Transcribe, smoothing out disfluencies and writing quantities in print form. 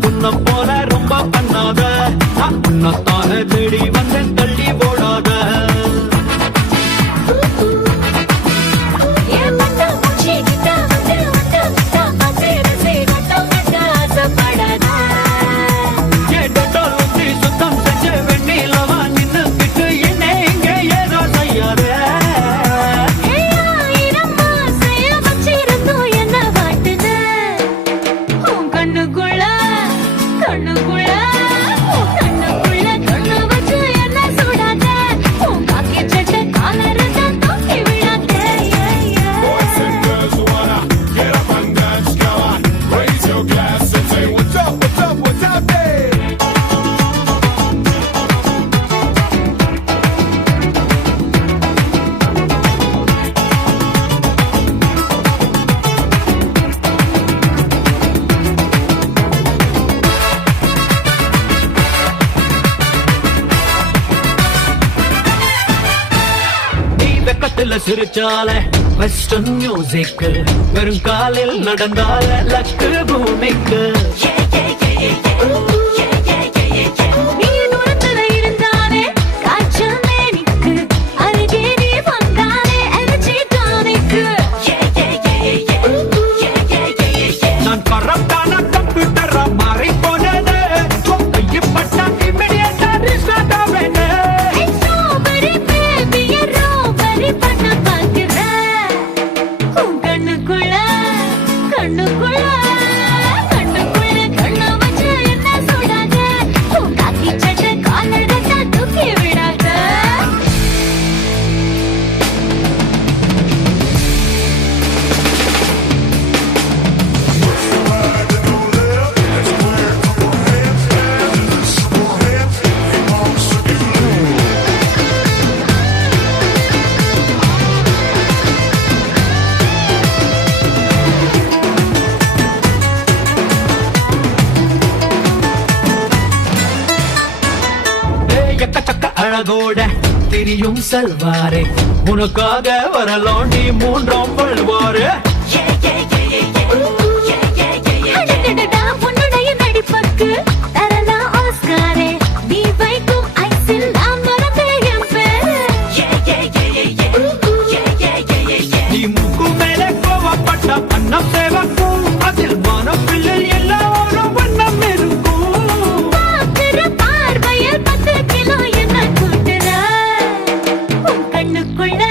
புண்ணம் போல ரொம்ப பண்ணாத புண்ணத்தான தேடி வந்து தள்ளி போடாத சுத்தம் செஞ்ச வெண்ணிலவா நின்னு விட்டு என்ன இங்க ஏதோ செய்யாத கண்ணுக்குள்ள கண்ணுக்குள்ள கண்ணு வச்சு என்ன சுடாத உன் காக்கி சட்டை காலரை தான் தூக்கி விடாத Boys and girls who wanna get up and dance, come on, raise your glass and say what's up, what's up, what's up, hey. வெக்கத்துல சிரிச்சால வெஸ்டர்ன் மியூசிக் வெறும் காலில் நடந்தால லக்கு பூமிக்கு நீ தூரத்துல இருந்தாலே காய்ச்சல் மேனிக்கு அருகே நீ வந்தாலே எனர்ஜி டானிக்கு நான் பரப்டான கம்ப்யூட்டரா மாறி போனது கைப்பட்டா இமிடியேட்டா ரிஸ்டார்ட் ஆவேனே ஸ்ட்ராபெரி பேபி ரோபரி பண்ண பாக்குற உன் கண்ணுக்குள்ள கண்ணுக்குள்ள கண்ணுக்குள்ள கண்ணு வச்சு என்ன சுடாத உன் காக்கி சட்டை காலரை தான் தூக்கி விடாத எக்கச்சக்க அழகோட திரியும் செல்வாரே உனக்காக வரலாம் நீ மூன்றாம் பல்வாரு அடடடடா உன்னுடைய நடிப்புக்கு தரலாம் ஆஸ்காரே நீ வைக்கும் ஐஸில் நான் மறந்தேன் என் பேரு நீ மூக்கு மேலே கோவப்பட்ட அன்னம் சேவக்கும் அதில் மனப்பில்லில் எல்லாரும் வண்ணம் இருக்கும் பார்க்கிற பார்வையில் 10 கிலோ என்ன கூட்டுற உன் கண்ணுக்குள்ள